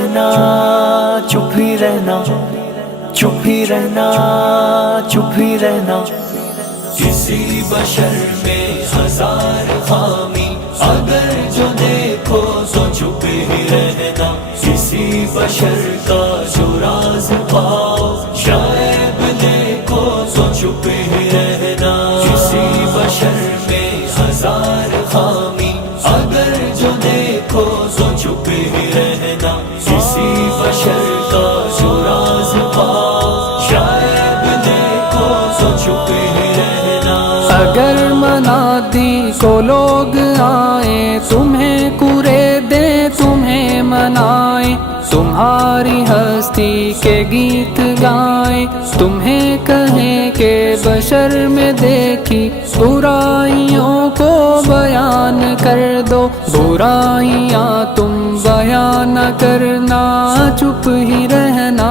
رہنا، چپ ہی رہنا، چپ ہی رہنا، چپ ہی رہنا. کسی بشر میں ہزار خامی، اگر جو دیکھو تو چپ ہی رہنا. کسی بشر کا جو راز پاؤ، شاید دیکھو تو چپ ہی رہنا. کسی بشر میں ہزار خامی، اگر جو دیکھو تو چپ ہی رہنا. کسی بشر کا جو راز پاؤ، شاید دیکھو تو چپ ہی رہنا. اگر منادی کو لوگ آئیں، تمہیں کرے دیں، تمہیں منائیں، تمہاری ہستی کے گیت گائیں، تمہیں کہیں کہ بشر میں دیکھی برائیوں کو بیان کر دو. برائیاں تم بیان کرنا، چپ ہی رہنا.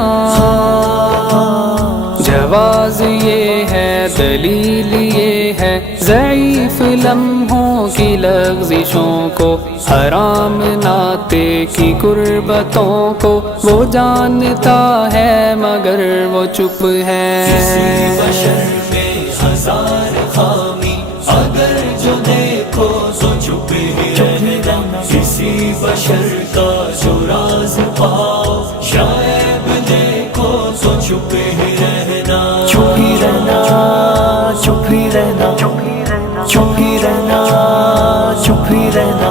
جواز یہ ہے، دلیل یہ ہے، ضعیف لمحوں کی لغزشوں کو، حرام ناطے کی قربتوں کو وہ جانتا ہے مگر وہ چپ ہے. کسی بشر میں ہزار خامی، اگر جو دیکھو تو چپ ہی رہنا. کسی بشر کا جو راز پاؤ، شاید دیکھو تو چپ ہی رہنا. چپ ہی رہنا، چپ ہی رہنا، چپ ہی رہنا، چپ ہی رہنا.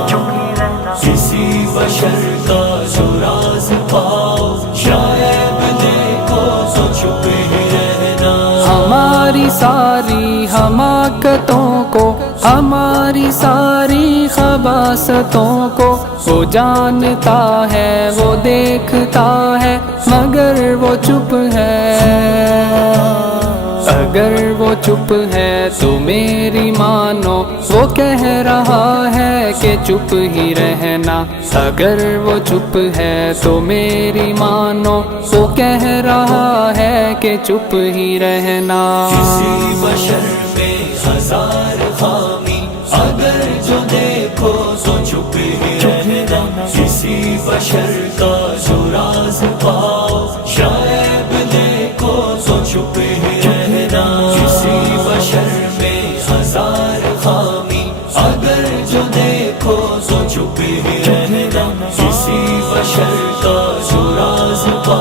کسی بشر کا جو راز پاؤ، شاید دیکھو تو چپ ہی رہنا. ہماری ساری حماقتوں کو، ہماری ساری خباثتوں کو وہ جانتا ہے، وہ دیکھتا ہے مگر وہ چپ ہے. اگر وہ چپ ہے تو میری مانو، وہ کہہ رہا ہے کہ چپ ہی رہنا. اگر وہ چپ ہے تو میری مانو، وہ کہہ رہا ہے کہ چپ ہی رہنا. کسی بشر میں ہزار خامی، اگر جو دیکھو تو چپ ہی رہنا. کسی بشر کا جو راز پاؤ، شاید دیکھو تو چپ ہی رہنا. کسی بشر میں ہزار خامی، اگر جو دیکھو تو چپ ہی رہنا. کسی بشر کا جو راز پاؤ.